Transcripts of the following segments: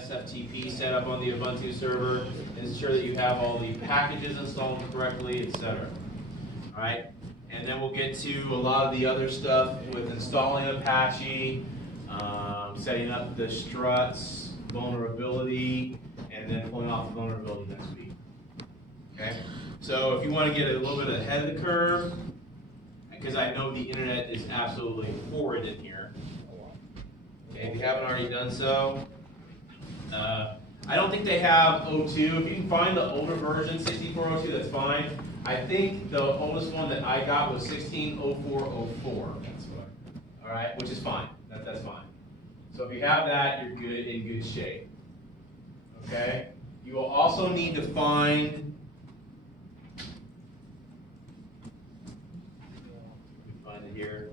SFTP set up on the Ubuntu server, ensure that you have all the packages installed correctly, etc. All right, and then we'll get to a lot of the other stuff with installing Apache, setting up the struts, vulnerability, and then pulling off the vulnerability next week. Okay, so if you want to get a little bit ahead of the curve, because I know the internet is absolutely horrid in here. Okay, if you haven't already done so, I don't think they have 02. If you can find the older version, 6402, that's fine. I think the oldest one that I got was 160404. That's what. All right, which is fine. That's fine. So if you have that, you're good in good shape. Okay. You will also need to find. Find it here.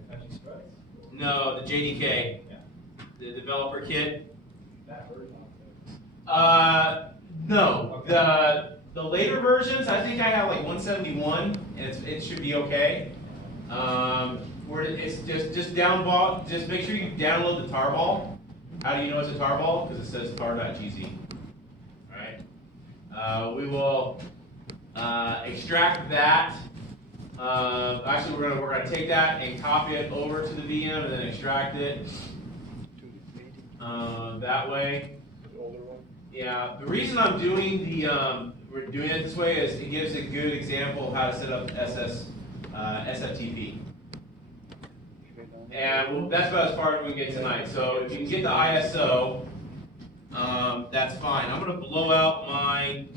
No, the JDK, the developer kit. No, the later versions, I think I have like 171, and it should be okay. Where it's just make sure you download the tarball. How do you know it's a tarball? Because it says tar.gz. All right. We will extract that. Actually, we're gonna take that and copy it over to the VM and then extract it that way. Yeah, the reason I'm doing we're doing it this way is it gives a good example of how to set up SFTP. And that's about as far as we can get tonight. So if you can get the ISO, that's fine. I'm going to blow out my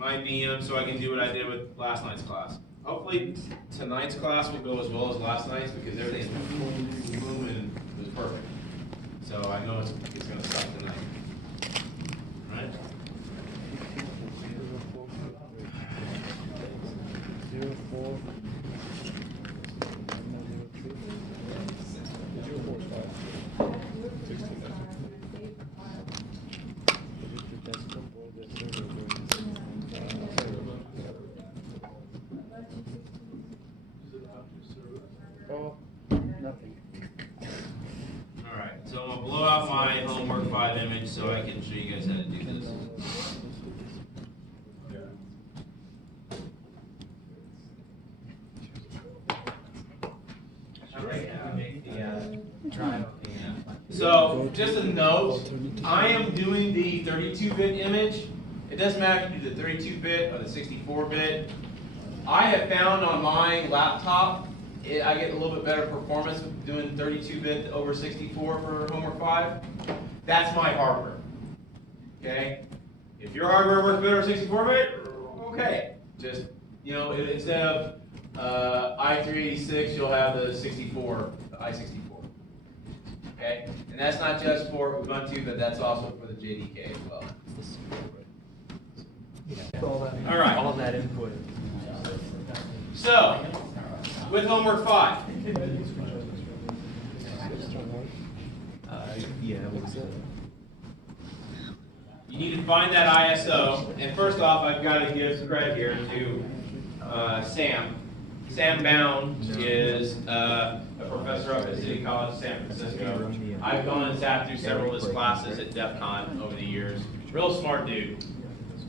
VM so I can do what I did with last night's class. Hopefully tonight's class will go as well as last night's because everything's boom and it was perfect. So I know it's going to suck tonight. All right? Nothing. Alright, so I'm going to blow out my homework 5 image so I can show you guys how to do this. So, just a note, I am doing the 32-bit image. It doesn't matter if you do the 32-bit or the 64-bit. I have found on my laptop, I get a little bit better performance with doing 32-bit over 64 for homework 5. That's my hardware. Okay? If your hardware works better with 64-bit, okay. Just, you know, instead of i386, you'll have the 64, the i64. Okay? And that's not just for Ubuntu, but that's also for the JDK as well. All right. All that input. So, with homework 5. Yeah, what's that? You need to find that ISO, and first off, I've got to give credit here to Sam. Sam Bound is a professor up at City College, San Francisco. I've gone and sat through several of his classes at DEF CON over the years. Real smart dude.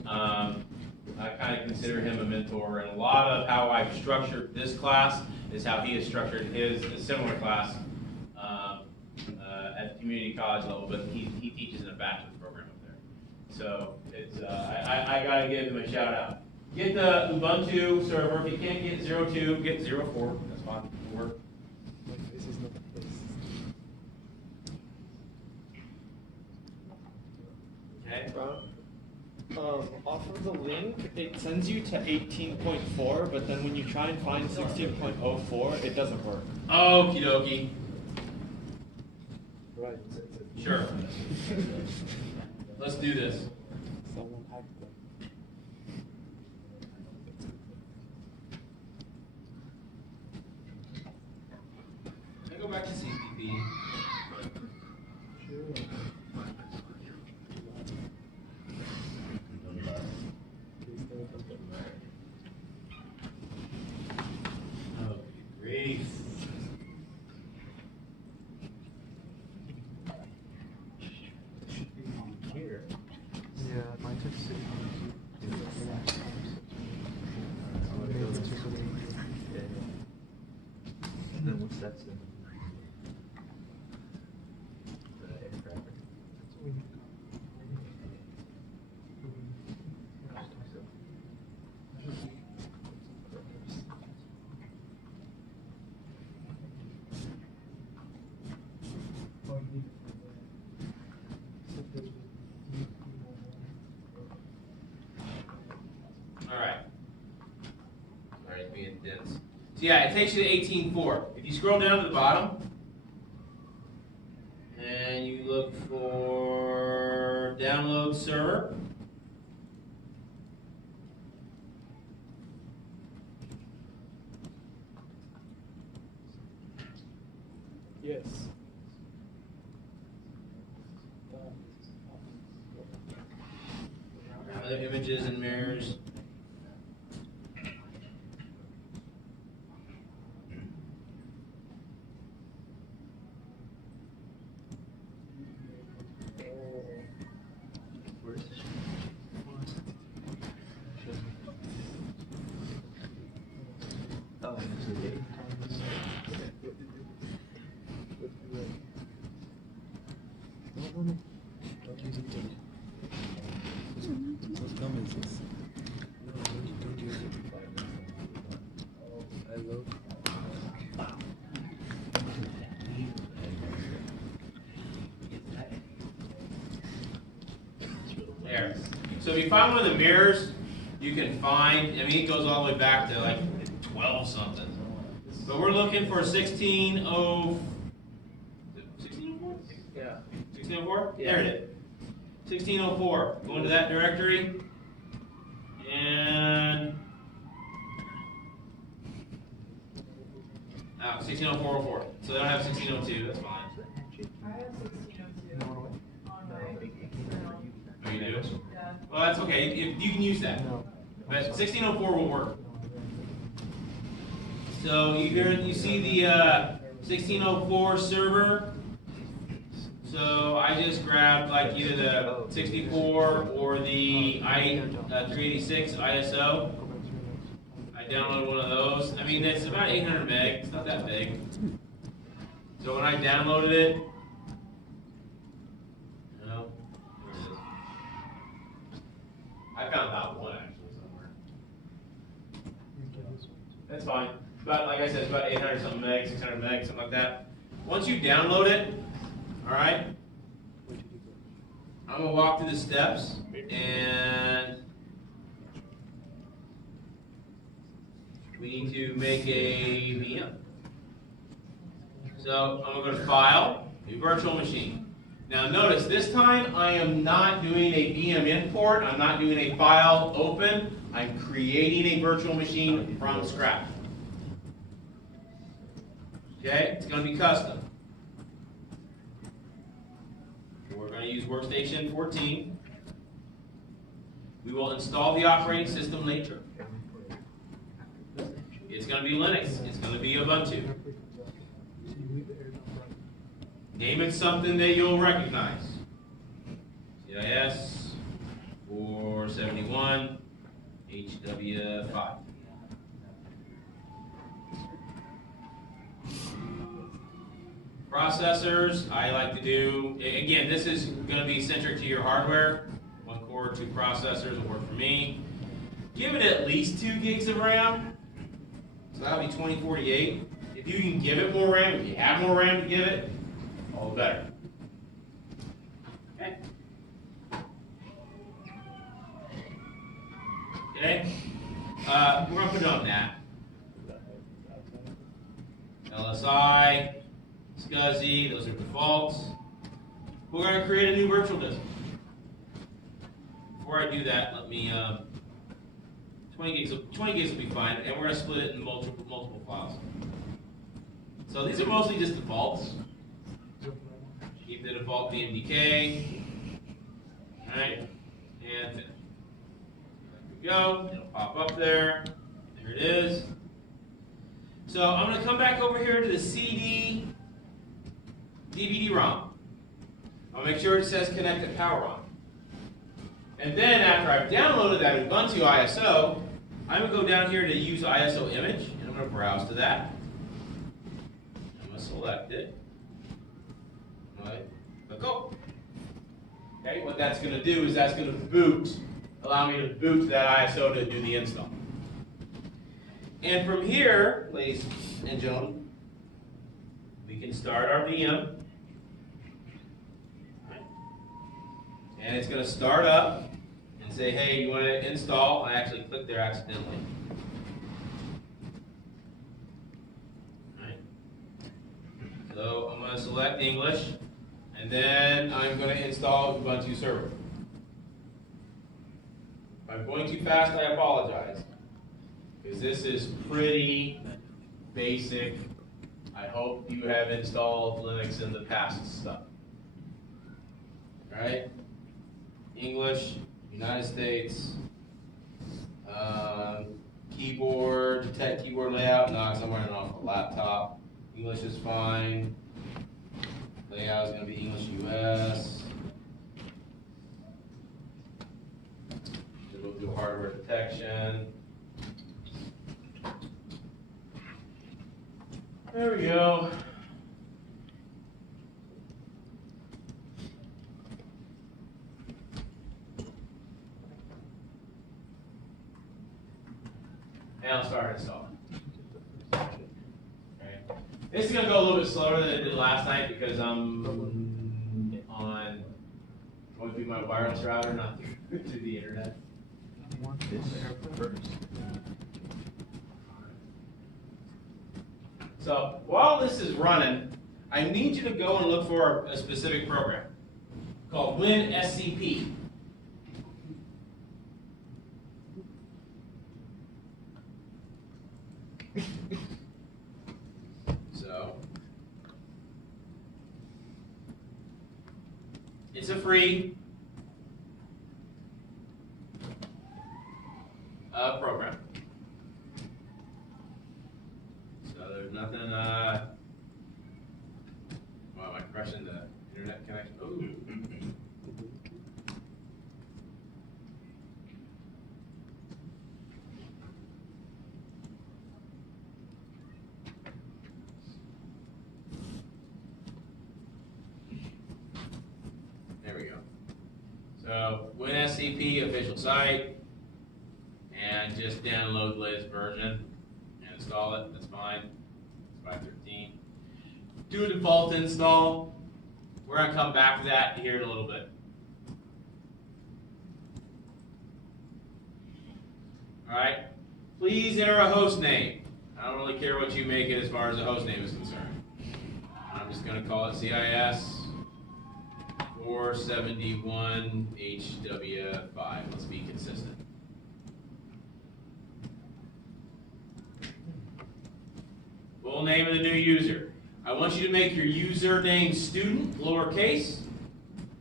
I kind of consider him a mentor, and a lot of how I've structured this class is how he has structured his similar class at the community college level, but he teaches in a bachelor's program up there. So it's I got to give him a shout out. Get the Ubuntu server. If you can't get 02, get 04. That's fine. It'll work. Okay. Off of the link, it sends you to 18.4, but then when you try and find 16.04, it doesn't work. Okie dokie. Right. Sure. Let's do this. Someone hacked them. Can I go back to CPP? Oh, grief. That's it. Alright. Sorry, it's being dense. So yeah, it takes you to 18.4. If you scroll down to the bottom, and you look for download server, Yes. other images and mirrors. Oh, it's the date. What number is this? Don't use it. I love. There. So if you find one of the mirrors, you can find, I mean, it goes all the way back to like 12 something. But we're looking for 1604? Yeah. 1604? Yeah. There it is. 1604. Go into that directory. And 160404. So they don't have 1602. That's fine. I have 1602 on my external. Oh, you do? Yeah. Well, that's okay. You can use that. But 1604 will work. So you see the 1604 server. So I just grabbed like either the 64 or the 386 ISO. I downloaded one of those. I mean, it's about 800 meg. It's not that big. So when I downloaded it, no, where it is. I found that one actually somewhere. That's fine. But like I said, it's about 800 something meg, 600 meg, something like that. Once you download it, all right, I'm gonna walk through the steps, and we need to make a VM. So I'm gonna go to File, New Virtual Machine. Now notice this time I am not doing a VM import. I'm not doing a file open. I'm creating a virtual machine from scratch. Okay, it's gonna be custom. We're going to use workstation 14. We will install the operating system later. It's going to be Linux. It's going to be Ubuntu. Name it something that you'll recognize. CIS 471 HW5. Processors, I like to do, again, this is going to be centric to your hardware. 1 core, 2 processors will work for me. Give it at least 2 gigs of RAM. So that'll be 2048. If you can give it more RAM, if you have more RAM to give it, all the better. Okay. Okay. We're going to put it on NAT. LSI. SCSI, those are defaults. We're going to create a new virtual disk. Before I do that, let me 20 gigs will be fine, and we're going to split it in multiple files. So these are mostly just defaults. Keep the default VMDK. Alright, and finish. There we go. It'll pop up there. There it is. So I'm going to come back over here to the CD DVD-ROM. I'll make sure it says connect to power on. And then after I've downloaded that Ubuntu ISO, I'm going to go down here to use ISO image, and I'm going to browse to that. select it. Right? Click go. Okay, what that's going to do is that's going to boot, allow me to boot to that ISO to do the install. And from here, ladies and gentlemen, we can start our VM. And it's going to start up and say, hey, you want to install? I actually clicked there accidentally. Right. So I'm going to select English, and then I'm going to install Ubuntu Server. If I'm going too fast, I apologize, because this is pretty basic. I hope you have installed Linux in the past stuff. All right? English, United States, keyboard, detect keyboard layout. No, because I'm running off a laptop. English is fine. Layout is going to be English US. We'll do hardware detection. There we go. And I'll start installing. Okay. This is going to go a little bit slower than it did last night because I'm on going through my wireless router, not through the internet. So while this is running, I need you to go and look for a specific program called WinSCP. So it's a free program. So there's nothing. Wow, am I crushing the internet connection? Ooh. There we go. So WinSCP official site, and just download the latest version and install it. That's fine. It's 5.13. Do a default install. We're going to come back to that here in a little bit. All right. Please enter a host name. I don't really care what you make it as far as a host name is concerned. I'm just going to call it CIS 471HW5. Let's be consistent. Full name of the new user. I want you to make your username student, lowercase,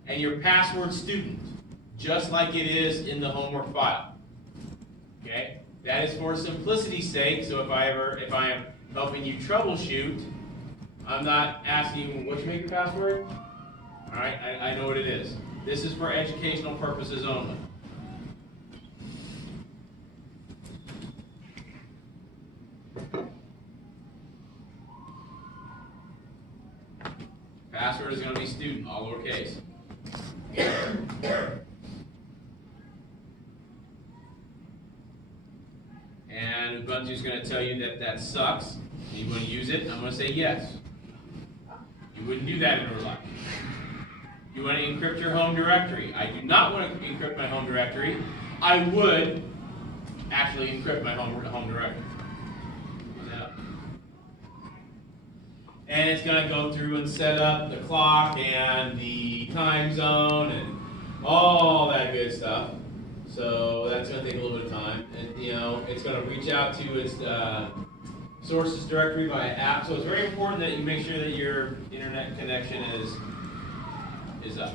and your password student, just like it is in the homework file. Okay? That is for simplicity's sake, so if I am helping you troubleshoot, I'm not asking what you make your password. All right, I know what it is. This is for educational purposes only. Password is going to be student, all lowercase. And Ubuntu is going to tell you that that sucks. You want to use it? I'm going to say yes. You wouldn't do that in real life. You want to encrypt your home directory. I do not want to encrypt my home directory. I would actually encrypt my home directory. And it's going to go through and set up the clock and the time zone and all that good stuff. So that's going to take a little bit of time. And it's going to reach out to its sources directory via app. So it's very important that you make sure that your internet connection is up.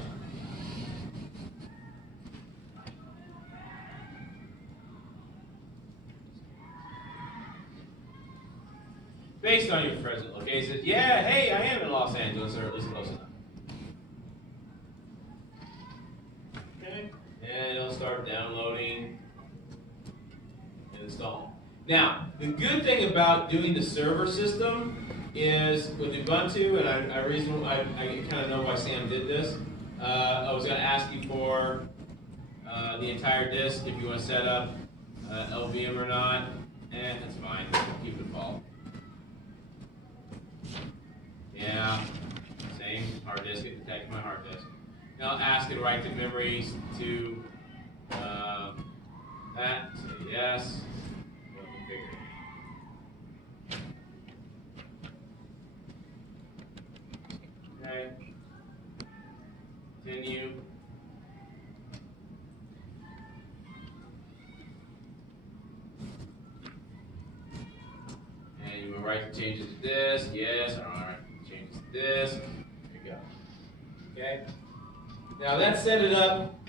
Based on your present location, yeah, hey, I am in Los Angeles, or at least close enough. Okay, and it'll start downloading and installing. Now, the good thing about doing the server system is with Ubuntu, and I kind of know why Sam did this. I was going to ask you for the entire disk if you want to set up LVM or not. That's fine. Keep it default. Yeah, same hard disk. It detects my hard disk. Now I'll ask it to write the memories to that. Say yes. We'll configure it. Okay. Continue. And you will write the changes to this. Yes. All right. Changes to this. There you go. Okay. Now that set it up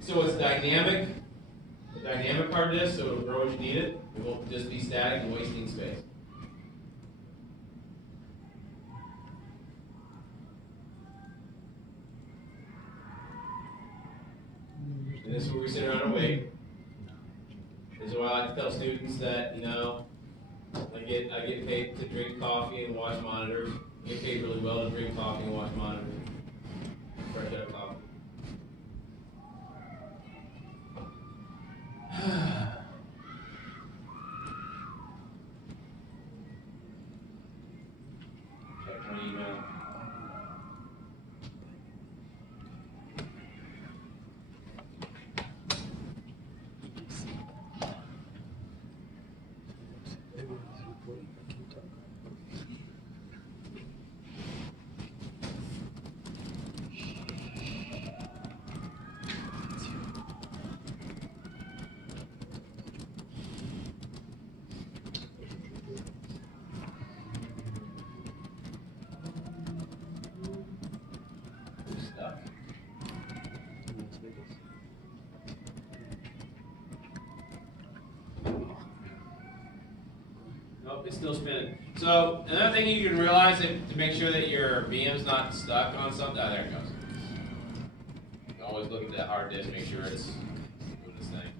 so it's dynamic. A dynamic hard disk, so it'll grow as you need it. It won't just be static and wasting space. And this is where we sit around and wait. This is why I like to tell students that, you know, I get paid to drink coffee and watch monitors. I get paid really well to drink coffee and watch monitors. Fresh out of coffee. Check my email. Nope, it's still spinning. So another thing you can realize to make sure that your VM's not stuck on something. Oh, there it goes. You can always look at that hard disk, make sure it's doing this thing.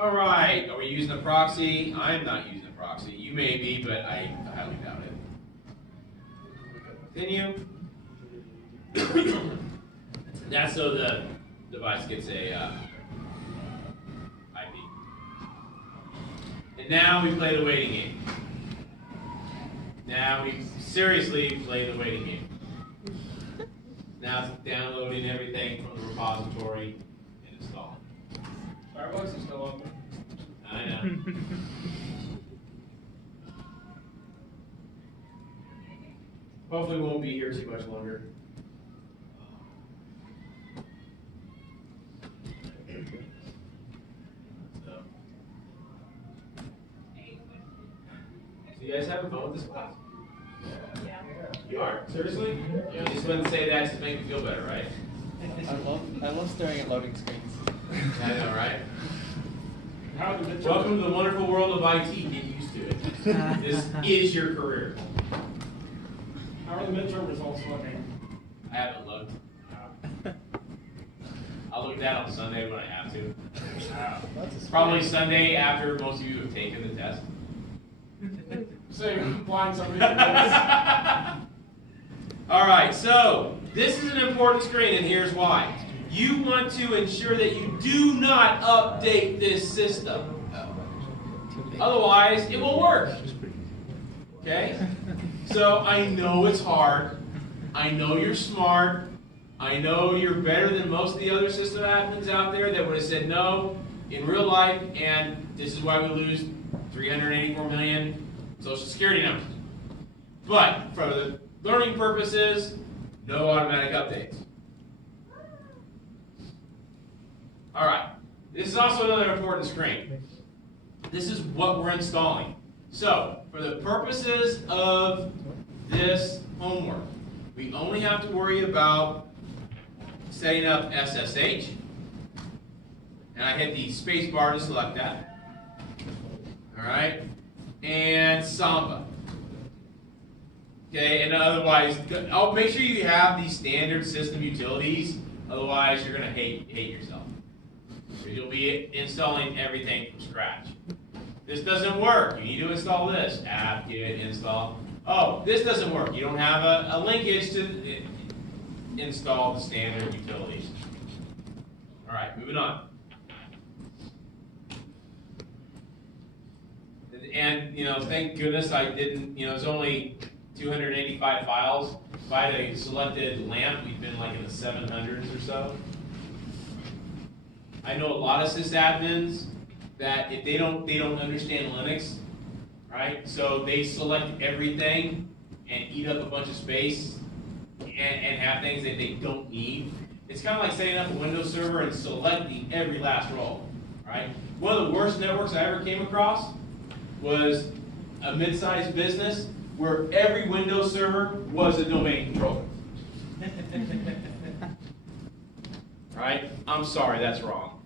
All right, are we using a proxy? I'm not using a proxy. You may be, but I highly doubt it. Continue. That's so the device gets a IP. And now we play the waiting game. Now we seriously play the waiting game. Now it's downloading everything from the repository and installing. Starbucks is still open. I know. Hopefully we won't be here too much longer. So you guys having fun with this class? Yeah. You are? Seriously? You just wouldn't say that to make me feel better, right? I love staring at loading screens. I know, right? Welcome to the wonderful world of IT. Get used to it. This is your career. How are the midterm results looking? I haven't looked. I'll look at that on Sunday when I have to. Probably Sunday after most of you have taken the test. So you're blind somebody. Yes. All right, so this is an important screen, and here's why. You want to ensure that you do not update this system. Otherwise, it will work. Okay? So I know it's hard. I know you're smart. I know you're better than most of the other system admins out there that would have said no in real life, and this is why we lose 384 million Social Security numbers. But for the learning purposes, no automatic updates. All right, this is also another important screen. This is what we're installing. So, for the purposes of this homework, we only have to worry about setting up SSH, and I hit the space bar to select that. All right, and Samba. Okay, and otherwise, I'll make sure you have these standard system utilities. Otherwise, you're gonna hate yourself. You'll be installing everything from scratch. This doesn't work. You need to install this. Apt-get install. Oh, this doesn't work. You don't have a linkage to install the standard utilities. All right, moving on. And thank goodness I didn't. It's only 285 files. If I had a selected LAMP, we've been like in the 700s or so. I know a lot of sysadmins that if they don't understand Linux, right? So they select everything and eat up a bunch of space and have things that they don't need. It's kind of like setting up a Windows server and selecting every last role, right? One of the worst networks I ever came across was a mid-sized business where every Windows server was a domain controller. Right? I'm sorry, that's wrong.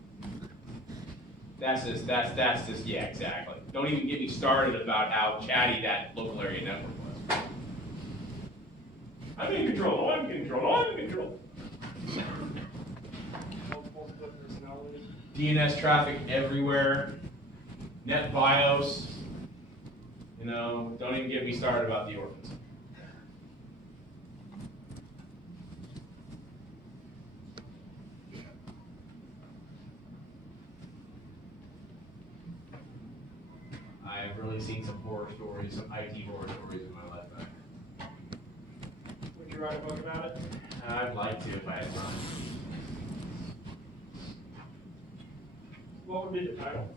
That's just, yeah, exactly. Don't even get me started about how chatty that local area network was. I'm in control, I'm in control, I'm in control. DNS traffic everywhere, net BIOS, don't even get me started about the orphans. I've really seen some horror stories, some IT horror stories in my lifetime. Would you write a book about it? I'd like to if I had time. What would be the title?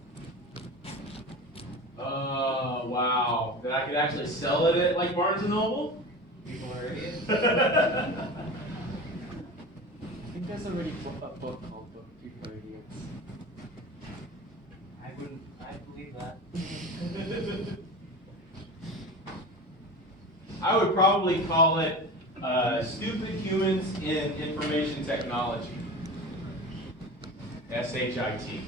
Wow. That I could actually sell it at like Barnes & Noble? People are idiots. I think there's already a book called People Are Idiots. I believe that. I would probably call it Stupid Humans in Information Technology. SHIT.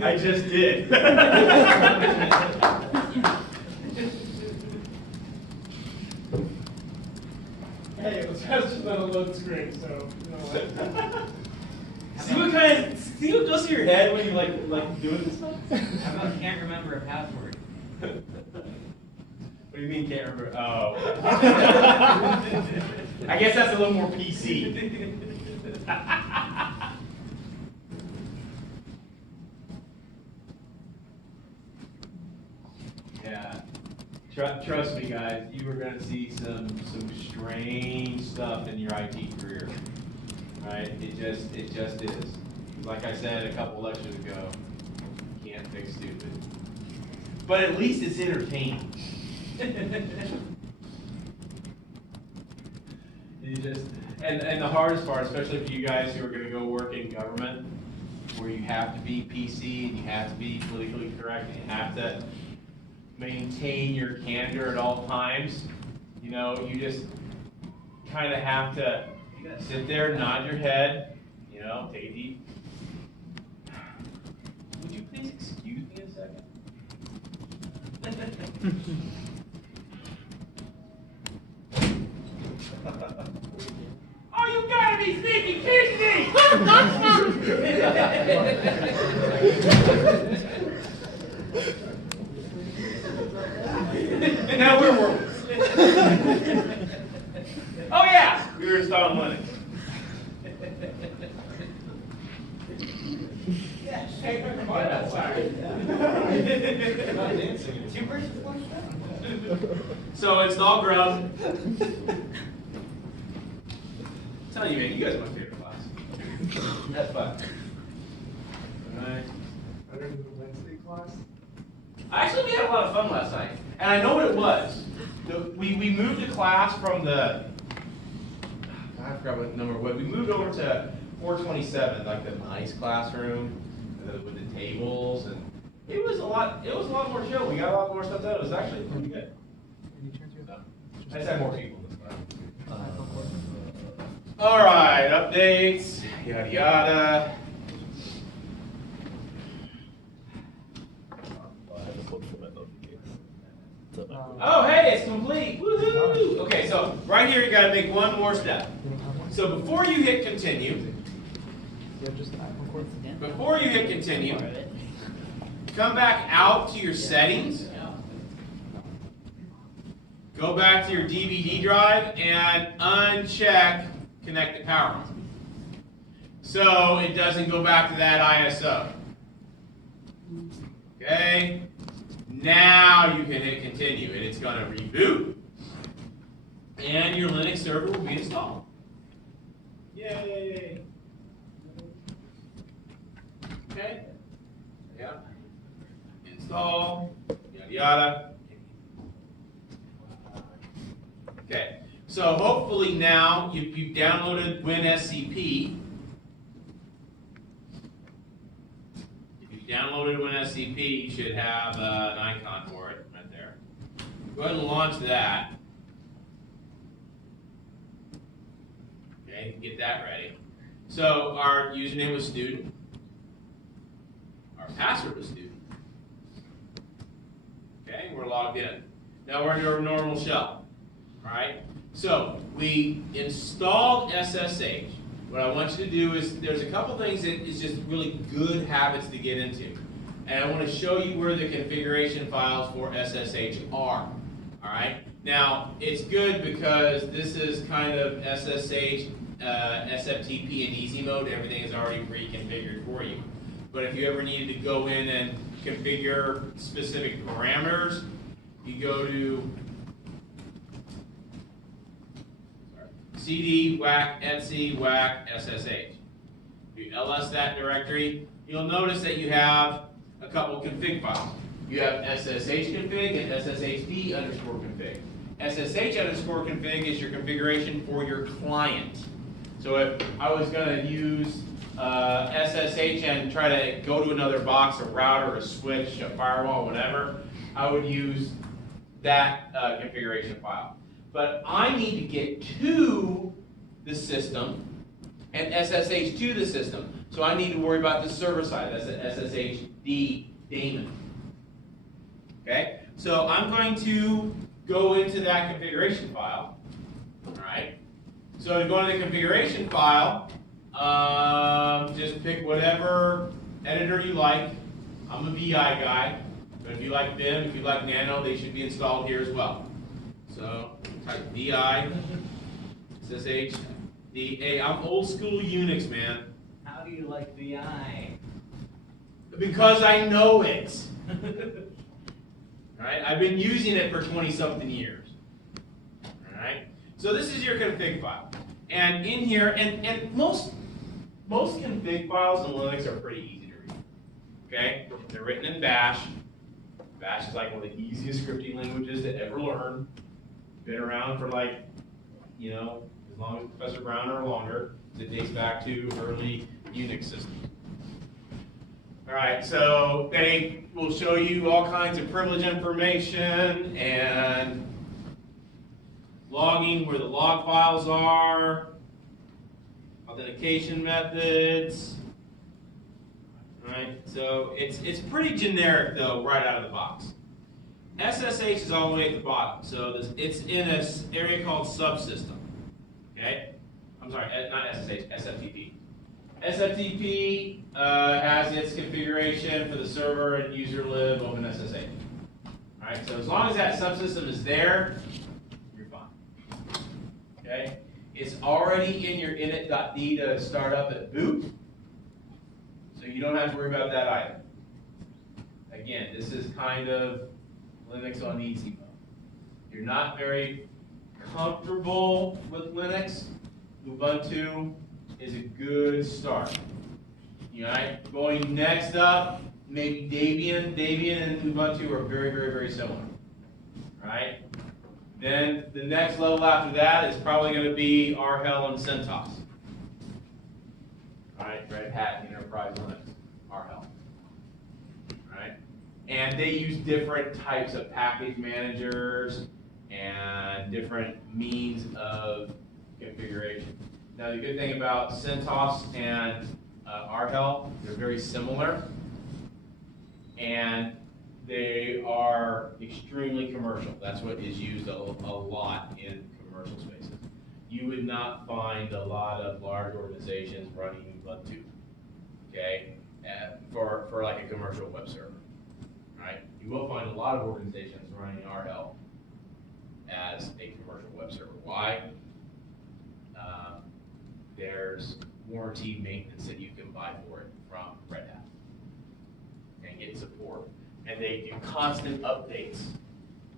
I just did. Hey, it was faster than a load screen, so See what goes through your head when you like doing this stuff? I can't remember a password. What do you mean can't remember? Oh. I guess that's a little more PC. Yeah. Trust me, guys, you are going to see some strange stuff in your IT career. Right? It just is. Like I said a couple lectures ago, you can't fix stupid. But at least it's entertaining. And the hardest part, especially for you guys who are going to go work in government, where you have to be PC and you have to be politically correct and you have to maintain your candor at all times. You just kind of have to sit there, nod your head, take a deep. Would you please excuse me a second? Oh, you gotta be sneaky, Kirsty! Now we're working. Oh yeah, we were installing Linux. hey, come on outside. Two versus one shot. So install Grub. Tell you, man, you guys are my favorite class. That's fun. Alright. Better than the Wednesday class? Actually, we had a lot of fun last night. And I know what it was. We moved the class from the, I forgot what number it was. We moved over to 427, like the nice classroom with the tables. And It was a lot more chill. We got a lot more stuff done. It was actually pretty good. I just had more people this time. All right, updates, yada yada. Oh, hey, it's complete. Woohoo! Okay, so right here you got to make one more step. So before you hit continue, come back out to your settings. Go back to your DVD drive and uncheck connected power. So it doesn't go back to that ISO. Okay? Now you can hit continue and it's going to reboot. And your Linux server will be installed. Yay! Okay? Yeah. Install, yada yada. Okay, so hopefully now you've downloaded WinSCP. If you downloaded WinSCP, you should have an icon for it right there. Go ahead and launch that. Okay, get that ready. So our username was student. Our password was student. Okay, we're logged in. Now we're under a normal shell. Alright, so we installed SSH. What I want you to do is, there's a couple things that is just really good habits to get into. And I want to show you where the configuration files for SSH are. Alright, now it's good because this is kind of SSH, SFTP and easy mode. Everything is already pre-configured for you. But if you ever needed to go in and configure specific parameters, you go to cd whack etc whack ssh. If you ls that directory, you'll notice that you have a couple config files. You have ssh config and sshd underscore config. Ssh underscore config is your configuration for your client. So if I was going to use SSH and try to go to another box, a router, a switch, a firewall, whatever, I would use that configuration file. But I need to get to the system and SSH to the system. So I need to worry about the server side. That's the SSHD daemon. Okay? So I'm going to go into that configuration file. All right? So to go into the configuration file, just pick whatever editor you like. I'm a VI guy. But if you like Vim, if you like Nano, they should be installed here as well. So type VI, SSH, DA. I'm old school Unix, man. How do you like VI? Because I know it. Right? I've been using it for 20-something years. Alright? So this is your config file. And in here, and most config files in Linux are pretty easy to read. Okay? They're written in Bash. Bash is like one of the easiest scripting languages to ever learn. Been around for like, you know, as long as Professor Brown or longer. It dates back to early Unix systems. All right, so they will show you all kinds of privilege information and logging where the log files are, authentication methods. All right, so it's pretty generic though, right out of the box. SSH is all the way at the bottom, so it's in an area called subsystem. Okay, I'm sorry, not SSH, SFTP. SFTP has its configuration for the server and user lib OpenSSH. All right, so as long as that subsystem is there, you're fine. Okay, it's already in your init.d to start up at boot, so you don't have to worry about that either. Again, this is kind of Linux on easy mode. If you're not very comfortable with Linux, Ubuntu is a good start. All right, going next up, maybe Debian. Debian and Ubuntu are very, very, very similar. All right. Then the next level after that is probably going to be RHEL and CentOS. All right, Red Hat Enterprise Linux, RHEL. All right. And they use different types of package managers and different means of configuration. Now, the good thing about CentOS and RHEL, they're very similar, and they are extremely commercial. That's what is used a lot in commercial spaces. You would not find a lot of large organizations running Ubuntu, okay, for like a commercial web server, right? You will find a lot of organizations running RHEL as a commercial web server. Why? There's warranty maintenance that you can buy for it from Red Hat and get support. And they do constant updates.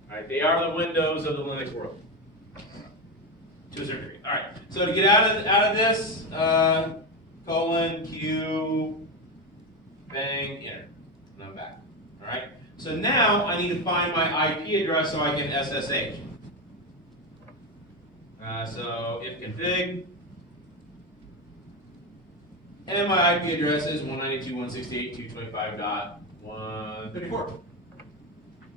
Right? They are the Windows of the Linux world, to a certain degree. All right. So to get out of this, Q, bang, enter, and I'm back. All right. So now I need to find my IP address so I can SSH. So if config, and my IP address is 192.168.225.134.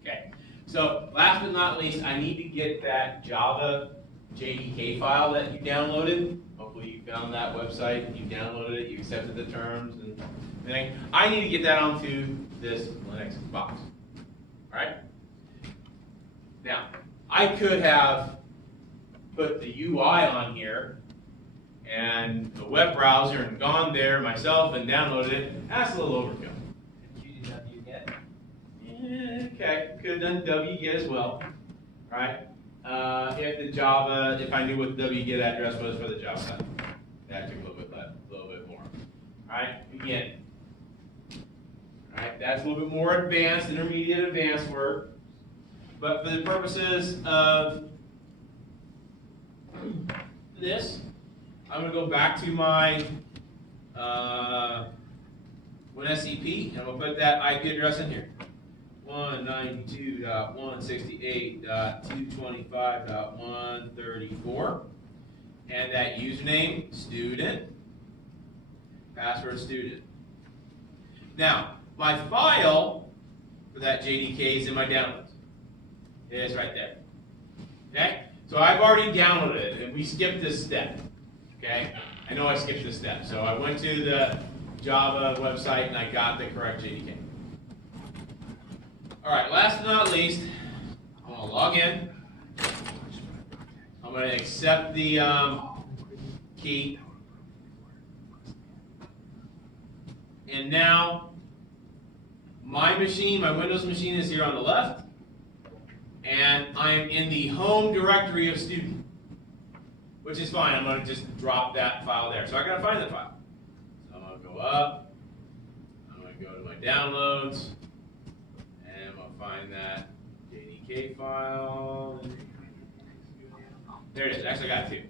Okay. So last but not least, I need to get that Java JDK file that you downloaded. Hopefully you found that website, you downloaded it, you accepted the terms and everything. I need to get that onto this Linux box. All right? Now, I could have put the UI on here and the web browser and gone there myself and downloaded it. That's a little overkill. Did you do wget? Yeah, okay, could have done wget as well, right? If I knew what the wget address was for the Java side, that took a little bit more. All right, again, all right, that's a little bit more advanced, intermediate advanced work, but for the purposes of this, I'm going to go back to my WinSCP, and we'll put that IP address in here. 192.168.225.134. And that username, student, password student. Now, my file for that JDK is in my downloads. It is right there. Okay? So I've already downloaded it, and we skipped this step. Okay? I know I skipped this step. So I went to the Java website and I got the correct JDK. All right, last but not least, I'm going to log in. I'm going to accept the key. And now my machine, my Windows machine is here on the left. And I am in the home directory of student, which is fine. I'm going to just drop that file there. So I got to find the file. So I'm going to go up. I'm going to go to my downloads. And I'm going to find that JDK file. There it is. Actually, I got two.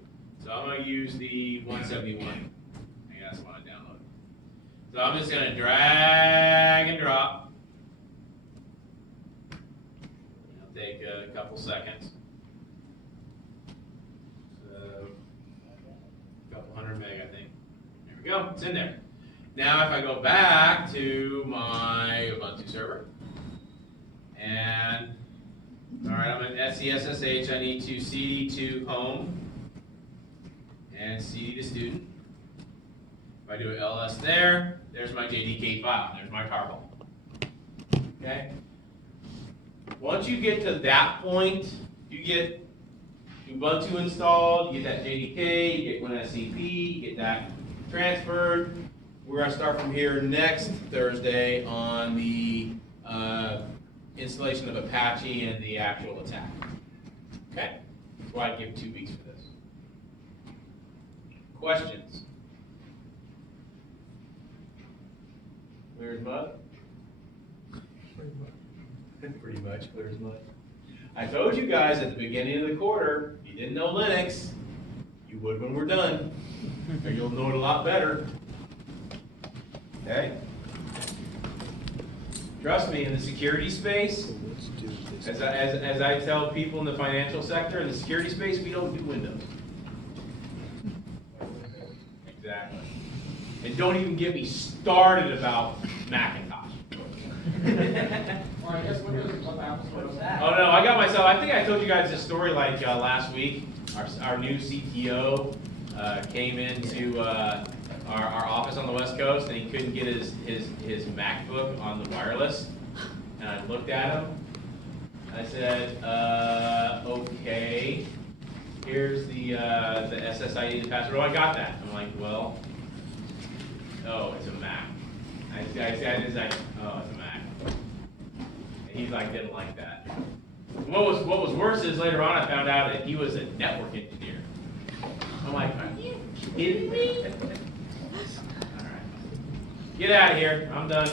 So I'm going to use the 171. I think that's the one I downloaded. So I'm just going to drag and drop. It'll take a couple seconds. So, a couple hundred meg, I think. There we go. It's in there. Now, if I go back to my Ubuntu server, and all right, I'm in SESSH. I need to CD to home and CD to student. If I do an ls there, there's my JDK file. There's my tarball. Okay. Once you get to that point, you get Ubuntu installed, you get that JDK, you get WinSCP, you get that transferred. We're going to start from here next Thursday on the installation of Apache and the actual attack. Okay? That's why I give 2 weeks for this. Questions? Clear as mud? Pretty much clear as mud. I told you guys at the beginning of the quarter, if you didn't know Linux, you would when we're done. Or you'll know it a lot better. Okay? Trust me, in the security space, as I tell people in the financial sector, in the security space, we don't do Windows. Exactly. And don't even get me started about Macintosh. Or I guess what happens What's with that? Oh no, I got myself. I think I told you guys this story like last week. Our new CTO came into our office on the West Coast, and he couldn't get his MacBook on the wireless. And I looked at him. I said, okay. Here's the SSID, the password. Oh, I got that. I'm like, well, oh, it's a Mac. I was like, oh, it's a Mac. And he's like, didn't like that. What was worse is later on I found out that he was a network engineer. I'm like, are you kidding me? All right, get out of here. I'm done.